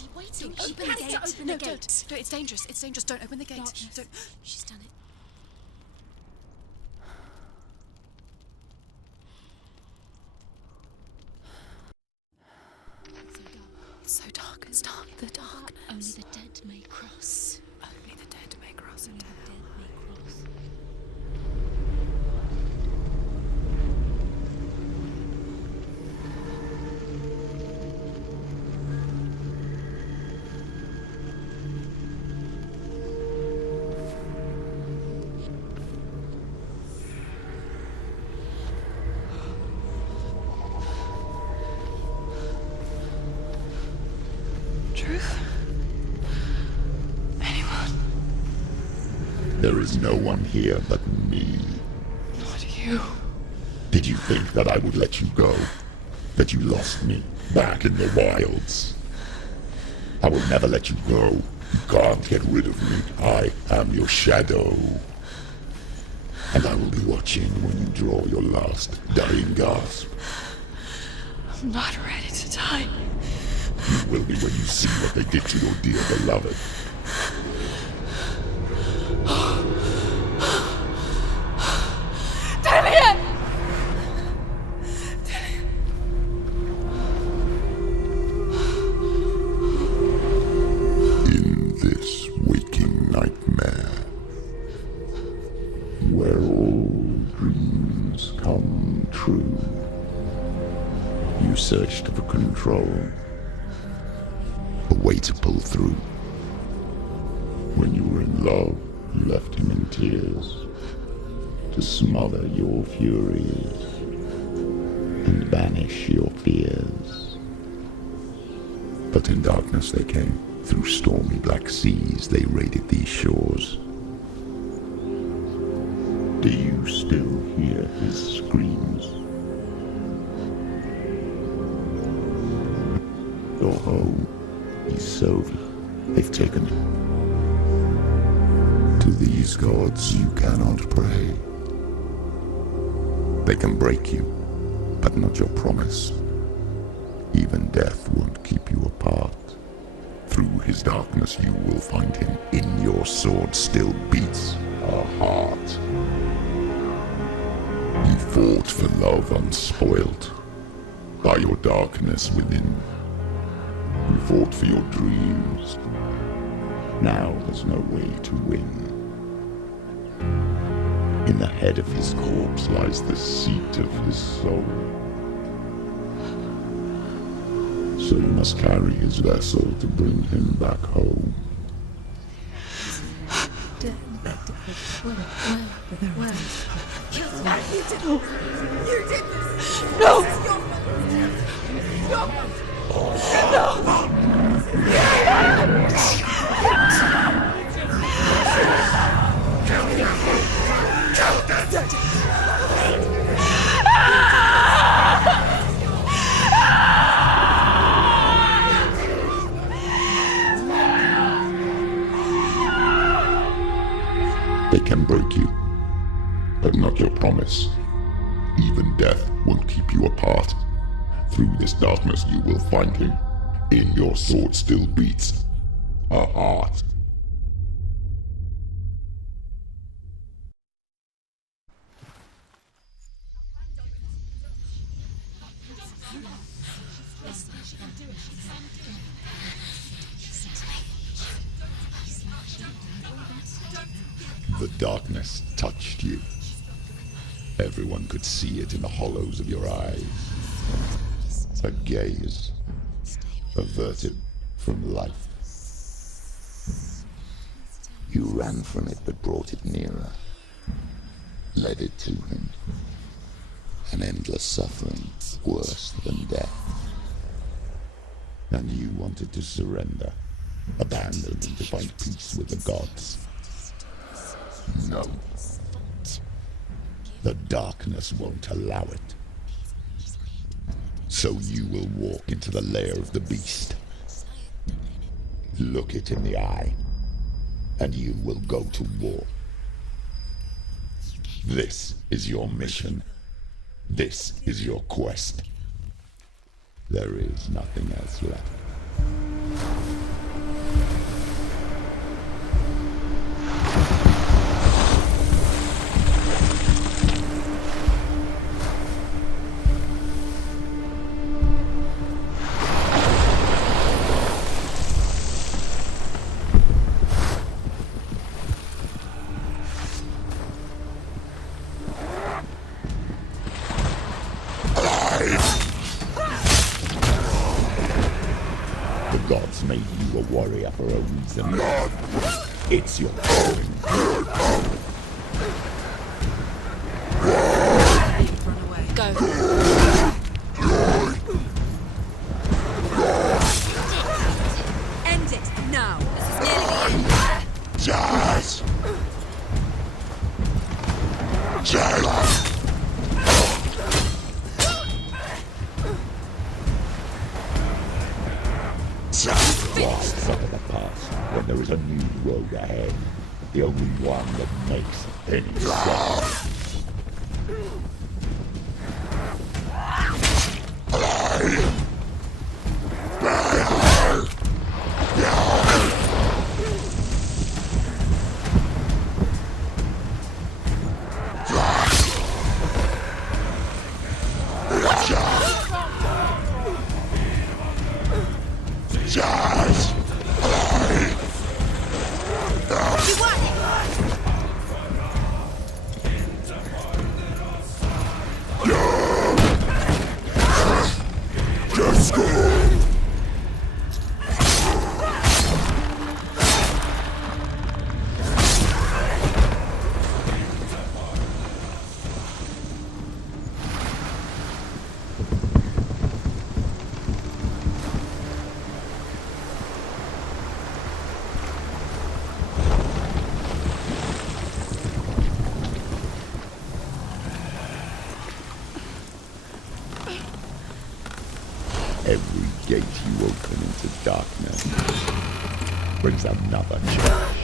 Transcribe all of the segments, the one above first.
she waiting? Don't open the gate. Open the gate. No, it's dangerous. It's dangerous. Don't open the gate. Don't. She's done it. It's so dark. It's dark. The darkness. Only the dead may cross. Only the dead may cross into hell. Dead may cross. There is no one here but me. Not you. Did you think that I would let you go? That you lost me back in the wilds? I will never let you go. You can't get rid of me. I am your shadow. And I will be watching when you draw your last dying gasp. I'm not ready to die. You will be when you see what they did to your dear beloved. In this waking nightmare, where all dreams come true, you searched for control, a way to pull through. When you were in love, you left him in tears, to smother your furies and banish your fears. But in darkness they came, through stormy black seas they raided these shores. Do you still hear his screams? Your home, he's sold, they've taken it. To these gods you cannot pray. They can break you, but not your promise. Even death won't keep you apart. Through his darkness you will find him. In your sword still beats a heart. You fought for love unspoilt by your darkness within. You fought for your dreams. Now there's no way to win. In the head of his corpse lies the seat of his soul. So you must carry his vessel to bring him back home. You did this! No! They can break you, but not your promise. Even death won't keep you apart. Through this darkness you will find him. In your sword still beats a heart. The darkness touched you. Everyone could see it in the hollows of your eyes. A gaze averted from life. You ran from it but brought it nearer, led it to him. An endless suffering worse than death. And you wanted to surrender, abandon and to find peace with the gods. No. The darkness won't allow it. So you will walk into the lair of the beast. Look it in the eye, and you will go to war. This is your mission. This is your quest. There is nothing else left. warrior for a reason. It's your turn. Go. End it now. This is nearly the end. Jazz! Jailer! Lost some of the past when there is a new road ahead. The only one that makes any sense. Every gate you open into darkness brings another change.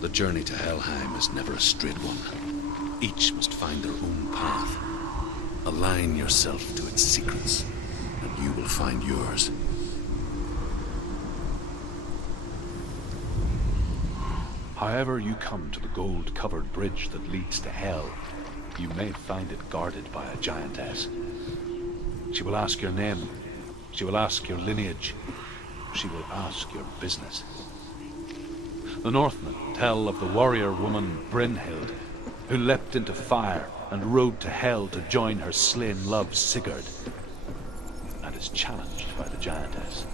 The journey to Helheim is never a straight one. Each must find their own path. Align yourself to its secrets, and you will find yours. However you come to the gold-covered bridge that leads to Hell, you may find it guarded by a giantess. She will ask your name, she will ask your lineage, she will ask your business. The Northmen tell of the warrior woman Brynhild, who leapt into fire and rode to Hell to join her slain love Sigurd, and is challenged by the giantess.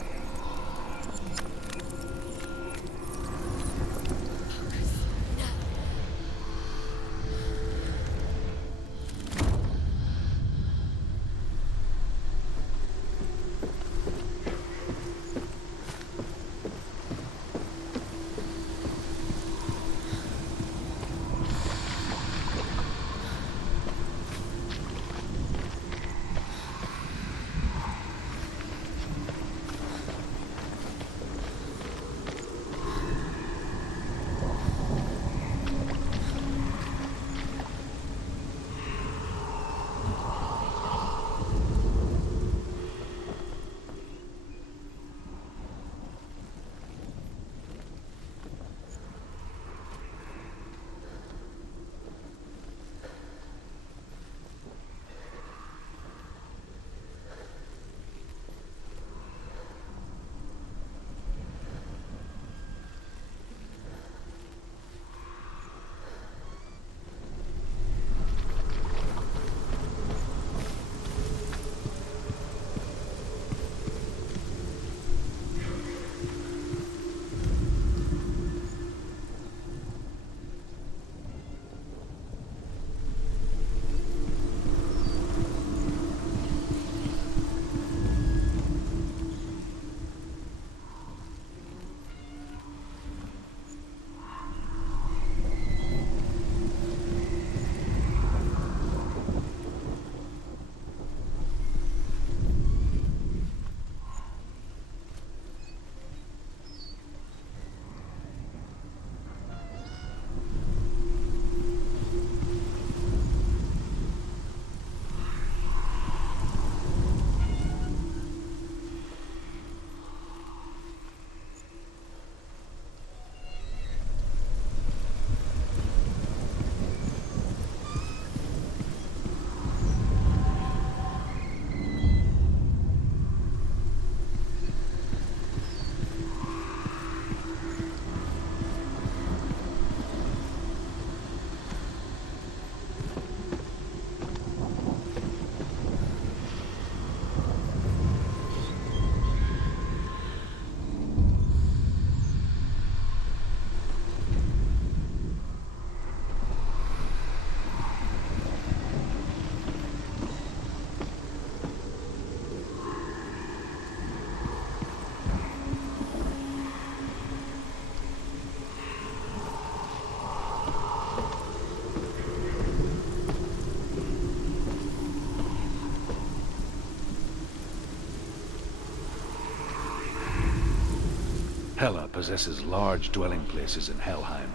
Hela possesses large dwelling places in Helheim.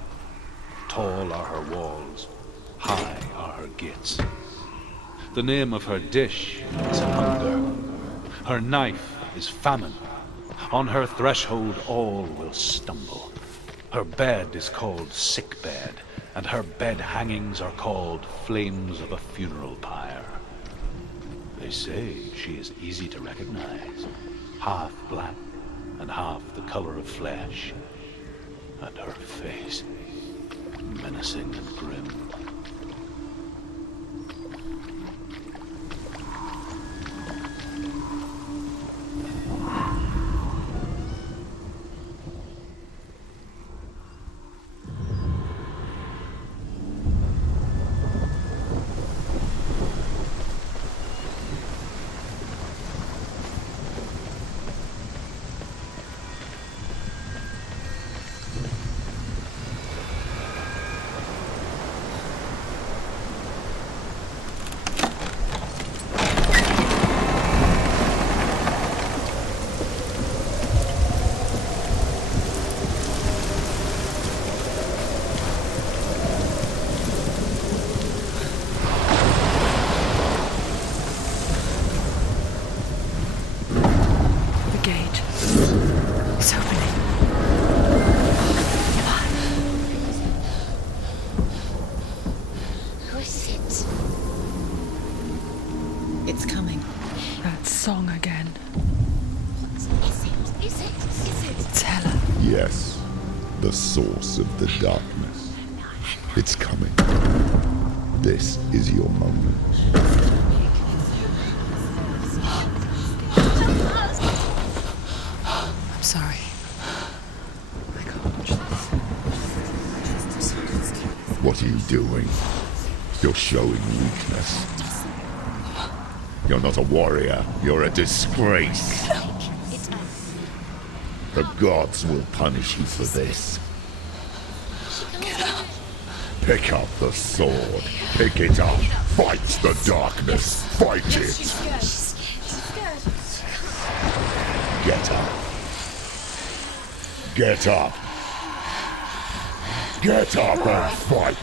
Tall are her walls, high are her gates. The name of her dish is hunger. Her knife is famine. On her threshold all will stumble. Her bed is called sick bed, and her bed hangings are called flames of a funeral pyre. They say she is easy to recognize, half black and half the color of flesh, and her face menacing and grim. Source of the darkness. It's coming. This is your moment. I'm sorry. I can't watch this. What are you doing? You're showing weakness. You're not a warrior. You're a disgrace. The gods will punish you for this. Pick up the sword. Pick it up. Fight the darkness. Fight it. Get up. Get up. Get up and fight.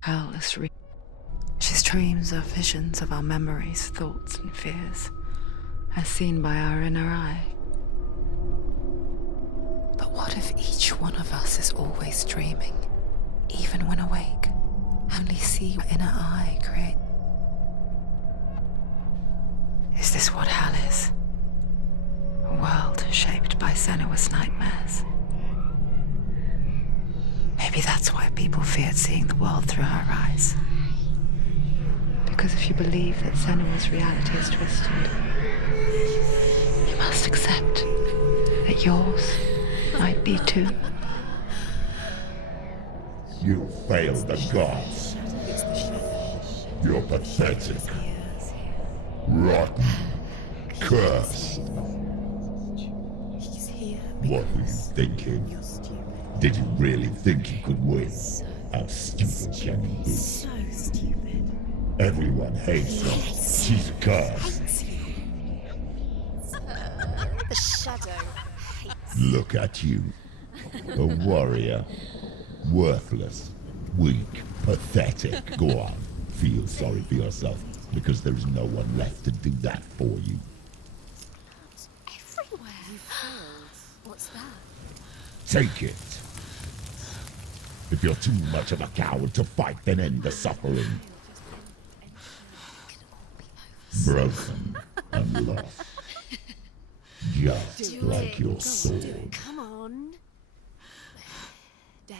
Hell is real. She's dreams are visions of our memories, thoughts and fears, as seen by our inner eye. But what if each one of us is always dreaming, even when awake, only see what inner eye creates? Is this what hell is? A world shaped by Senua's nightmares? Maybe that's why people feared seeing the world through her eyes. Because if you believe that Senua's reality is twisted, you must accept that yours might be too. You failed the gods. You're pathetic. Rotten. Cursed. What were you thinking? Did you really think you could win? How stupid can you be? So stupid. Everyone hates her. She's cursed. The shadow hates. Look at you. A warrior. Worthless. Weak. Pathetic. Go on. Feel sorry for yourself, because there is no one left to do that for you. Everywhere. You failed. What's that? Take it. If you're too much of a coward to fight, then end the suffering. Broken and lost. Just like your sword. Come on. There.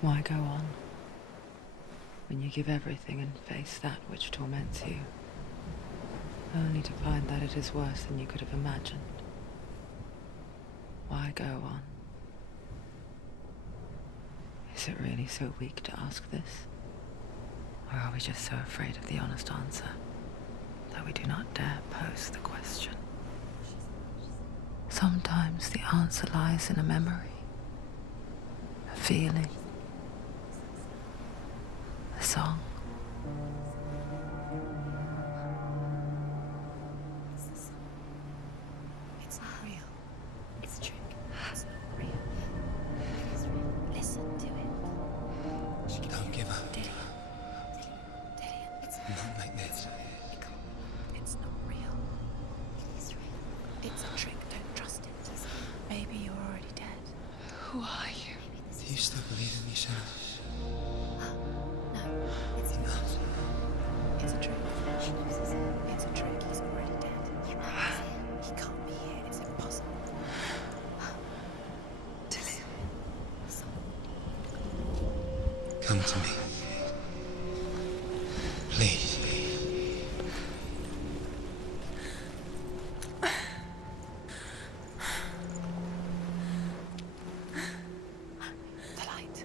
Why go on when you give everything and face that which torments you, only to find that it is worse than you could have imagined? Why go on? Is it really so weak to ask this? Or are we just so afraid of the honest answer that we do not dare pose the question? Sometimes the answer lies in a memory, a feeling, a song. It's not real. It's a trick. It's not real. It's real. Listen to it. Don't give up. Did it? It's Not like this. It's not real. It is real. It's a trick. Don't trust it. Maybe you're already dead. Who are you? Do you still believe in me, Senua? No, it's not. It's a trick. It's a trick. He's already dead. He can't be here. It's impossible. Come to me. Please. The light.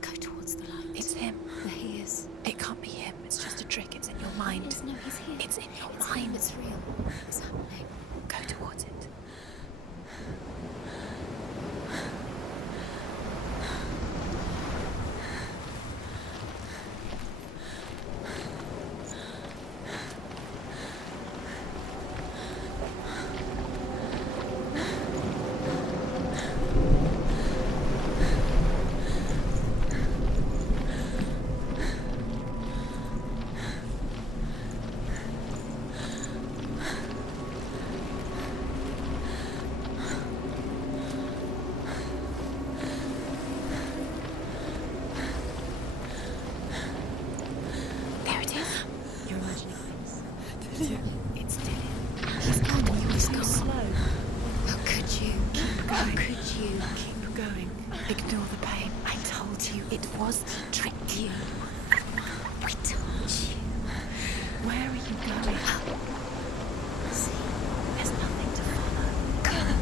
Go towards the light. It's him. There he is. It can't be him. It's just a trick. It's in your mind. No, he's here. It's in your mind. It's real. It's happening. Go towards it. tricked you. It was he tricked you. We told you. Where are you going? See, there's nothing to follow. Come on.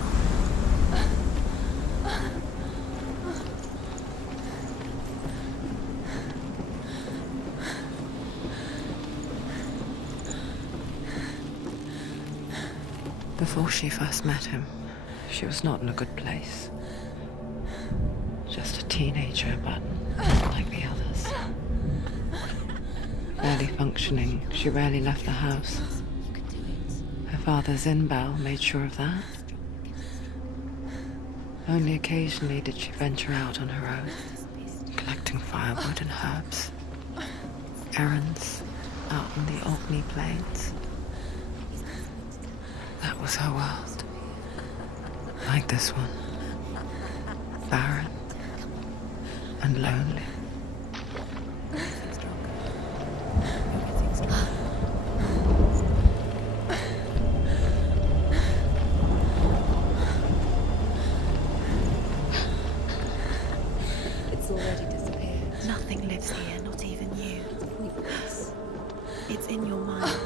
Before she first met him, she was not in a good place. Just a teenager, but not like the others. Barely functioning, she rarely left the house. Her father's in-bell made sure of that. Only occasionally did she venture out on her own, collecting firewood and herbs. Errands out on the Orkney plains. That was her world. Like this one. Barren and lonely. It's already disappeared. Nothing lives here, not even you. It's in your mind.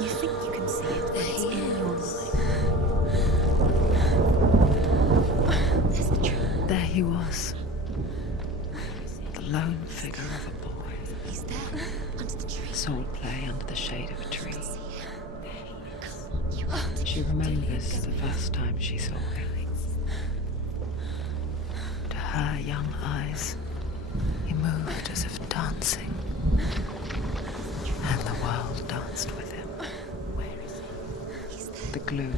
You think you can see it, but it's in your mind. There he was. The lone figure of a boy. He's there, under the tree. Sword play under the shade of a tree. She remembers the first time she saw him. To her young eyes, he moved as if dancing. And the world danced with him. Where is he? He's there. The gloom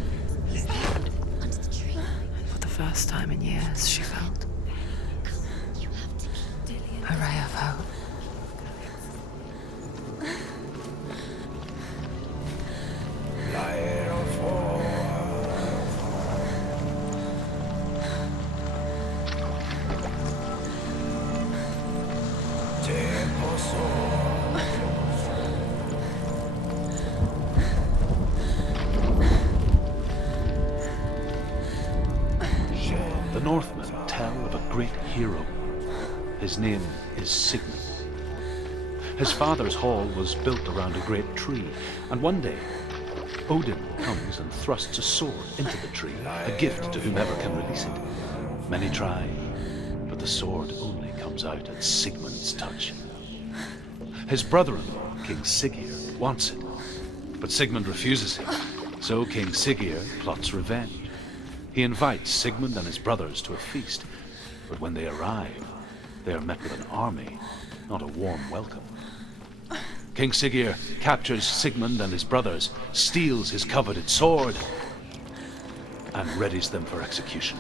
He's lifted. there, under the tree. And for the first time in years, she felt You have to keep Dillian. a ray of hope. The Northmen tell of a great hero. His name is Sigmund. His father's hall was built around a great tree, and one day Odin comes and thrusts a sword into the tree, a gift to whomever can release it. Many try, but the sword only comes out at Sigmund's touch. His brother-in-law, King Siggeir, wants it, but Sigmund refuses it, so King Siggeir plots revenge. He invites Sigmund and his brothers to a feast, but when they arrive, they are met with an army, not a warm welcome. King Siggeir captures Sigmund and his brothers, steals his coveted sword, and readies them for execution.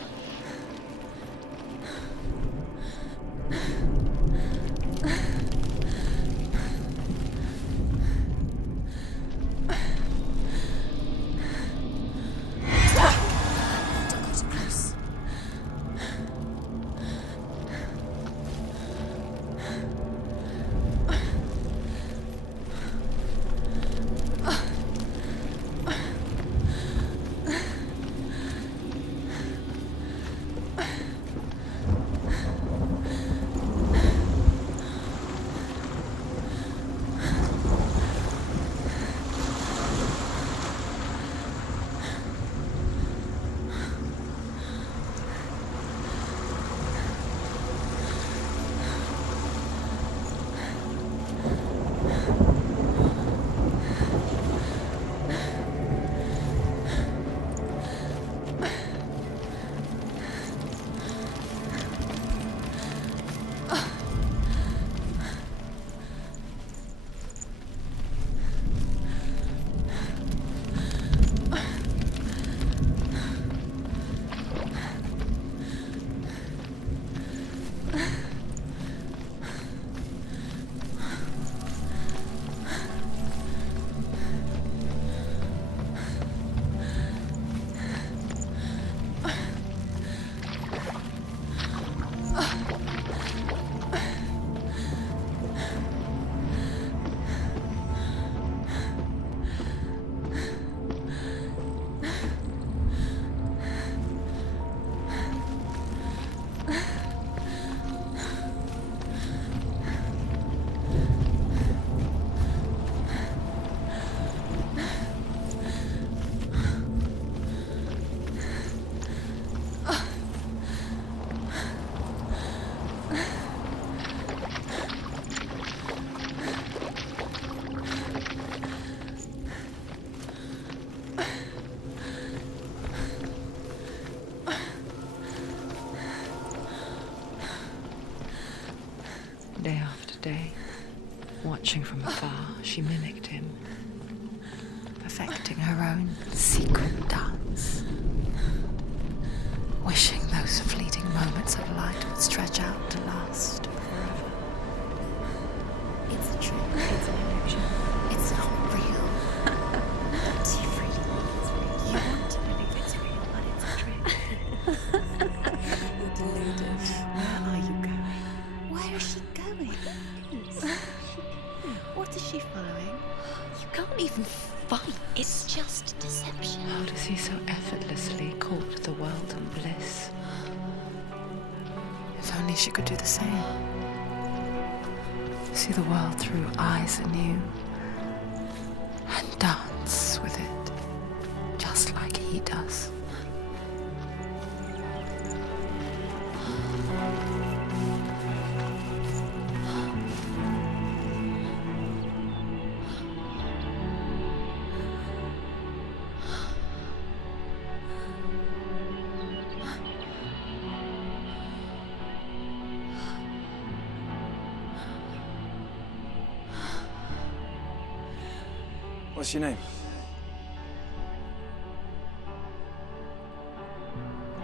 Watching from afar, she mimicked him, perfecting her own secret dance. Wishing those fleeting moments of light would stretch out to last forever. It's a trick. It's an illusion. It's not real. Do you really want it's real? You want to believe it's real, but it's a trick. You're deluded. Where are you going? Where is she going? What is she following? You can't even fight. It's just deception. How does he so effortlessly court the world and bliss? If only she could do the same. See the world through eyes anew and dance with it, just like he does. What's your name?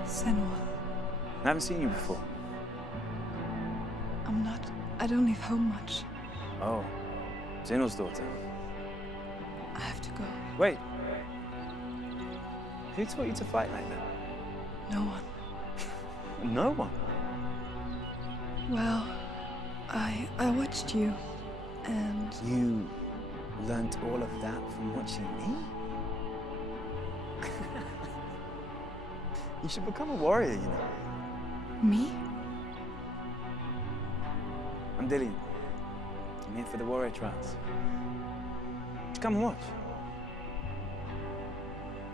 Senua. I haven't seen you before. I don't leave home much. Oh, Zenua's daughter. I have to go. Wait. Who taught you to fight like that? No one. No one? Well, I watched you, and You learned all of that from watching me? You should become a warrior, you know. me? I'm Dillian. I'm here for the warrior trials. Just come and watch.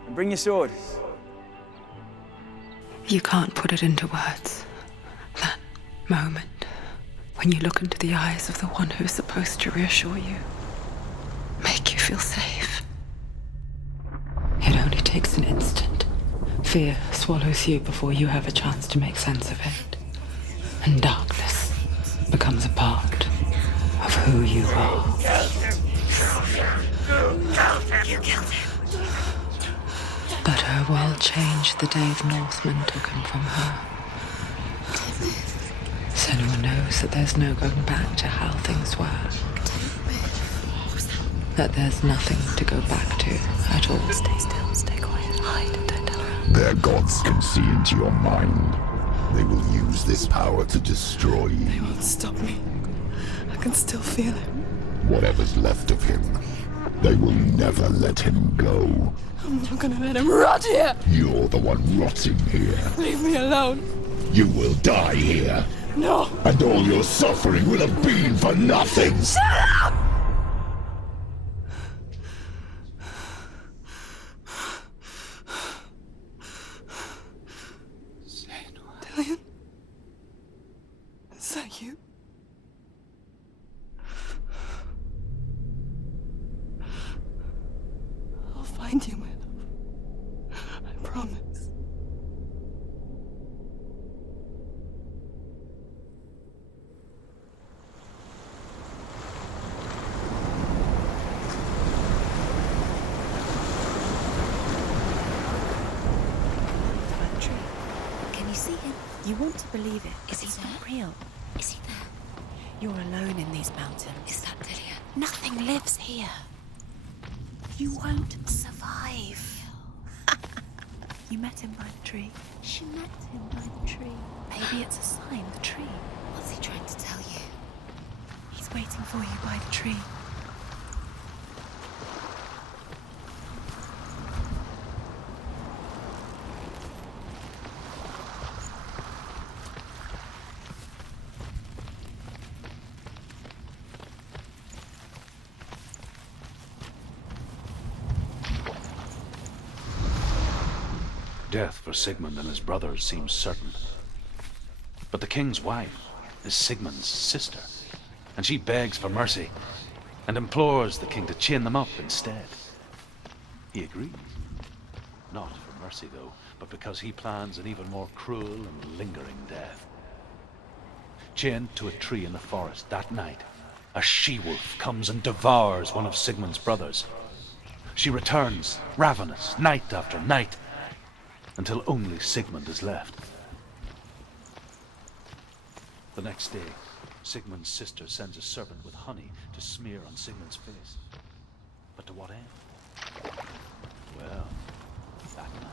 And bring your sword. You can't put it into words. That moment when you look into the eyes of the one who's supposed to reassure you, make you feel safe. It only takes an instant. Fear swallows you before you have a chance to make sense of it. And darkness becomes a part of who you are. You killed him. But her world changed the day the Northmen took him from her. Senua knows that there's no going back to how things were. That there's nothing to go back to at all. Stay still, stay quiet, hide, don't tell her. Their gods can see into your mind. They will use this power to destroy you. They won't stop me. I can still feel him. Whatever's left of him, they will never let him go. I'm not gonna let him rot here. You're the one rotting here. Leave me alone. You will die here. No. And all your suffering will have been for nothing. Shut up! Dillian? Is that you? I'll find you, my love. I promise. Can you see him? You want to believe it. Is he not real? Is he there? You're alone in these mountains. Is that Dillian? Nothing lives here. You won't survive. You met him by the tree. She met him by the tree. Maybe it's a sign, the tree. What's he trying to tell you? He's waiting for you by the tree. Death for Sigmund and his brothers seems certain. But the king's wife is Sigmund's sister, and she begs for mercy and implores the king to chain them up instead. He agrees. Not for mercy, though, but because he plans an even more cruel and lingering death. Chained to a tree in the forest that night, a she-wolf comes and devours one of Sigmund's brothers. She returns, ravenous, night after night, until only Sigmund is left. The next day, Sigmund's sister sends a serpent with honey to smear on Sigmund's face. But to what end? Well, that night.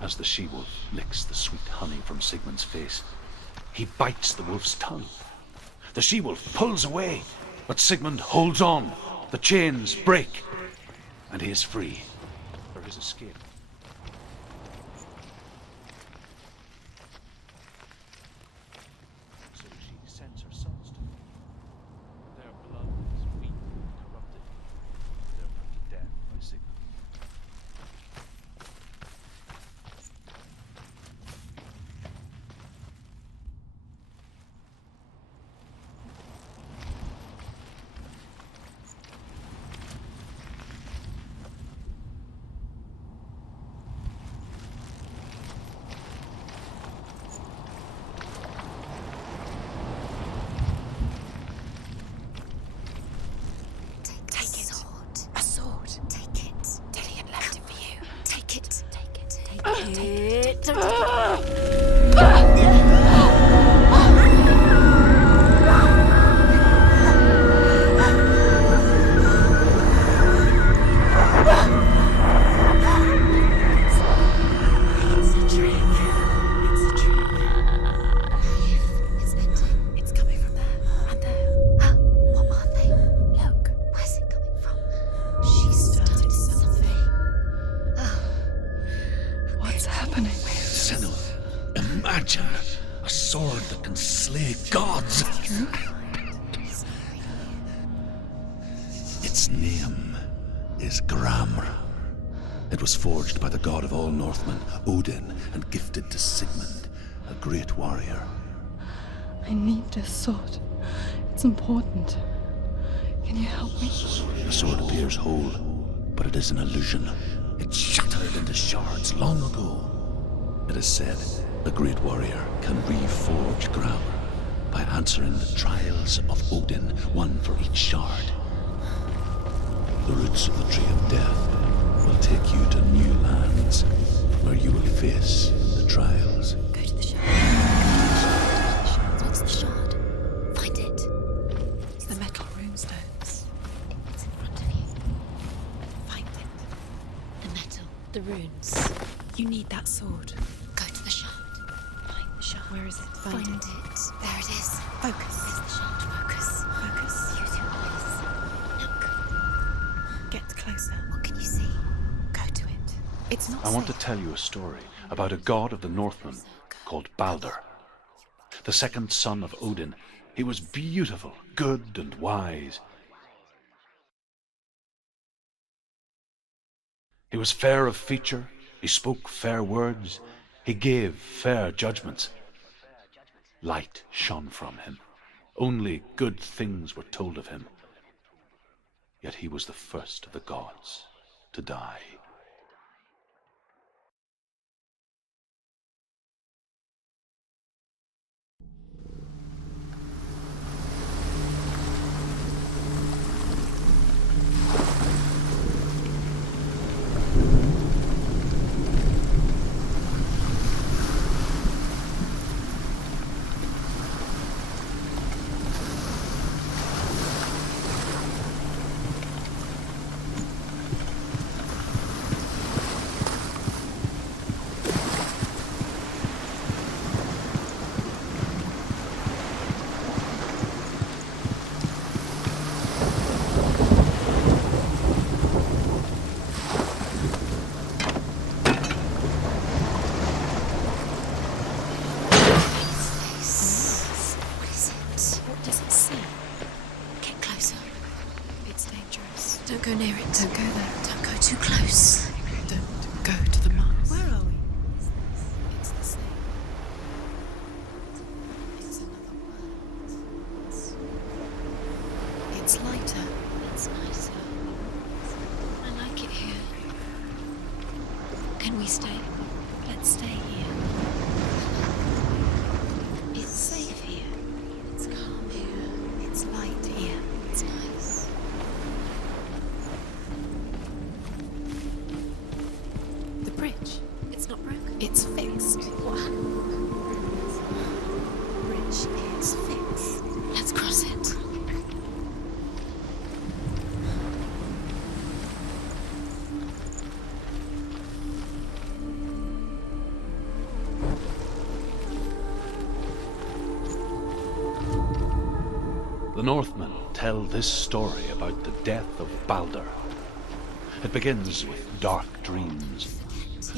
As the she-wolf licks the sweet honey from Sigmund's face, he bites the wolf's tongue. The she-wolf pulls away, but Sigmund holds on. The chains break, and he is free for his escape. So she sends her sons to him. Their blood is weak and corrupted. They're put to death by Sigmund. Its name is Gramr. It was forged by the god of all Northmen, Odin, and gifted to Sigmund, a great warrior. I need this sword. It's important. Can you help me? The sword appears whole, but it is an illusion. It shattered into shards long ago. It is said a great warrior can reforge Gramr by answering the trials of Odin, one for each shard. The roots of the Tree of Death will take you to new lands, where you will face the trials. Go to the shard. What's the shard? Find it. It's the metal runestones. It's in front of you. Find it. The metal, the runes. You need that sword. Go to the shard. Find the shard. Where is it? Find it. There it is. Focus. There's the shard. Focus. Focus. Use your eyes. Look. Get closer. What can you see? Go to it. It's not I want to safe. tell you a story about a god of the Northmen called Baldur. The second son of Odin. He was beautiful, good, and wise. He was fair of feature, he spoke fair words, he gave fair judgments. Light shone from him. Only good things were told of him. Yet he was the first of the gods to die. What is it? What does it see? Get closer. It's dangerous. Don't go near it. Don't go there. Don't go too close. Don't go to the Mars. Where are we? It's the same. It's another world. It's lighter. It's nicer. I like it here. We stay. Let's stay here. It's safe here. It's calm here. It's light here. It's nice. The bridge. It's not broken. It's fixed. What happened? The bridge is fixed. Let's cross it. The Northmen tell this story about the death of Baldur. It begins with dark dreams.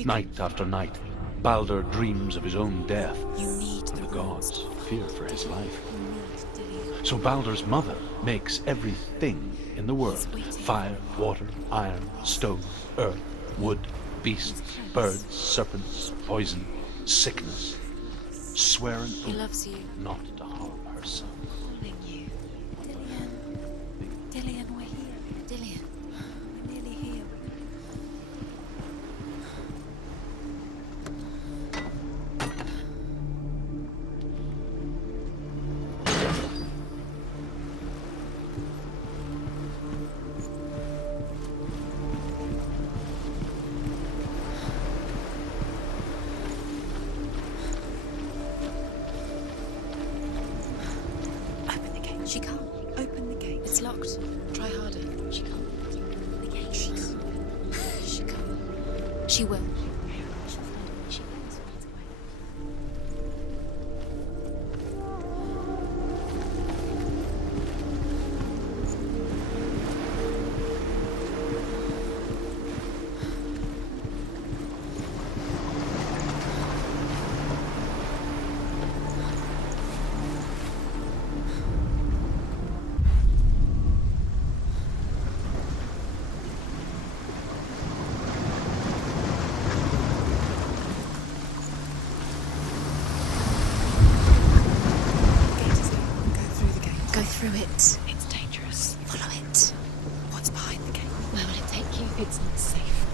Night after night, Baldur dreams of his own death, and the gods fear for his life. So Baldur's mother makes everything in the world: fire, water, iron, stone, earth, wood, beasts, birds, serpents, poison, sickness, swearing He loves you. not to harm her son. Calling you. Dillian, we're here. Dillian, we're nearly here. Open the gate. She can't. Open the gate. It's locked. Try harder. She can't. Open the gate. She can't. She can't. She will. She'll find a way. She knows right away. Go through it. It's dangerous. Follow it. What's behind the gate? Where will it take you? It's not safe.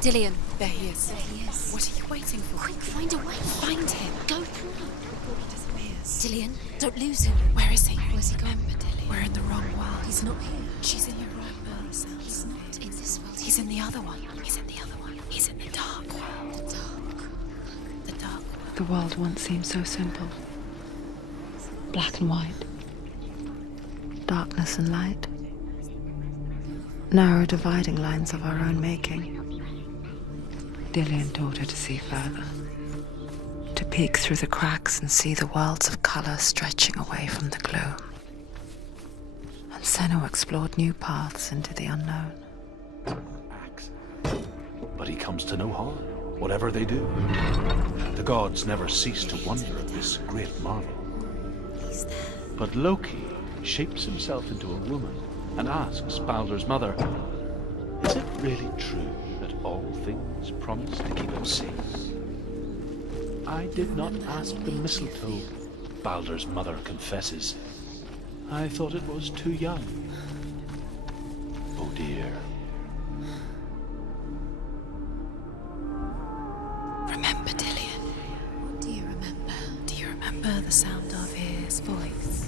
Dillian. There he is. There he is. What are you waiting for? Quick, find a way. Find him. Go through. Before he disappears. Dillian, don't lose him. Where is he? Where's he gone? Remember, Dillian. We're in the wrong world. He's not here. She's in the right world. He's not in this world. He's in the other one. He's in the other one. He's in the dark world. The dark. The dark world. The world once seemed so simple. Black and white. Darkness and light. Narrow dividing lines of our own making. Dillian taught her to see further. To peek through the cracks and see the worlds of colour stretching away from the gloom. And Senua explored new paths into the unknown. Axe. But he comes to no harm, whatever they do. The gods never cease to wonder at this great marvel. But Loki shapes himself into a woman and asks Baldur's mother, is it really true that all things promise to keep him safe? I did not ask the mistletoe, Baldur's mother confesses. I thought it was too young. Oh dear. Remember, Dillian. What do you remember? Do you remember the sound of his voice?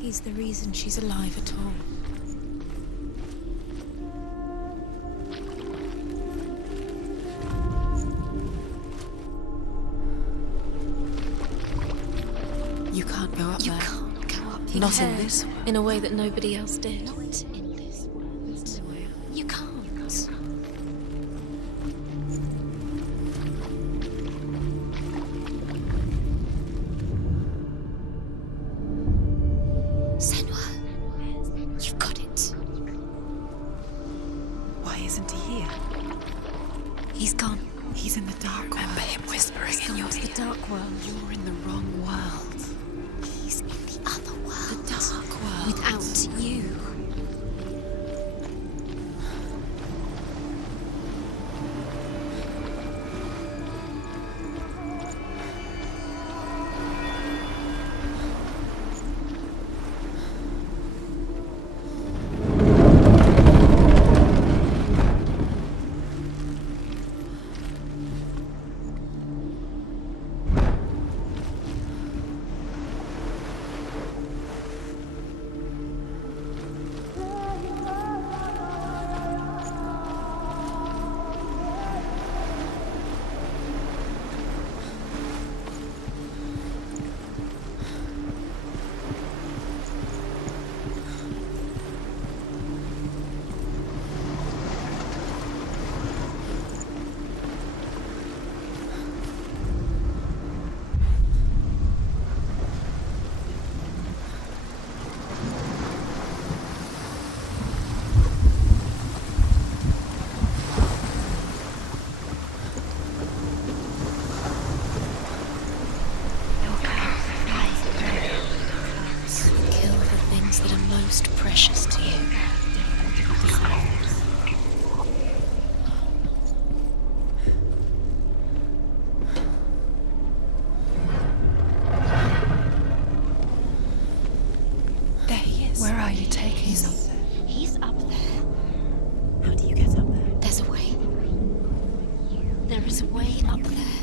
He's the reason she's alive at all. You can't go up there. You can't go up there. Not in this world. In a way that nobody else did. Not in this world. You can't. Senua, you've got it. Why isn't he here? He's gone. He's in the dark world. Remember him whispering in your ear. The dark world. You're in the wrong world. He's in the other world. The dark world. Without you. Precious to you. There he is. Where are you taking him? He's up there. How do you get up there? There's a way. There is a way up there.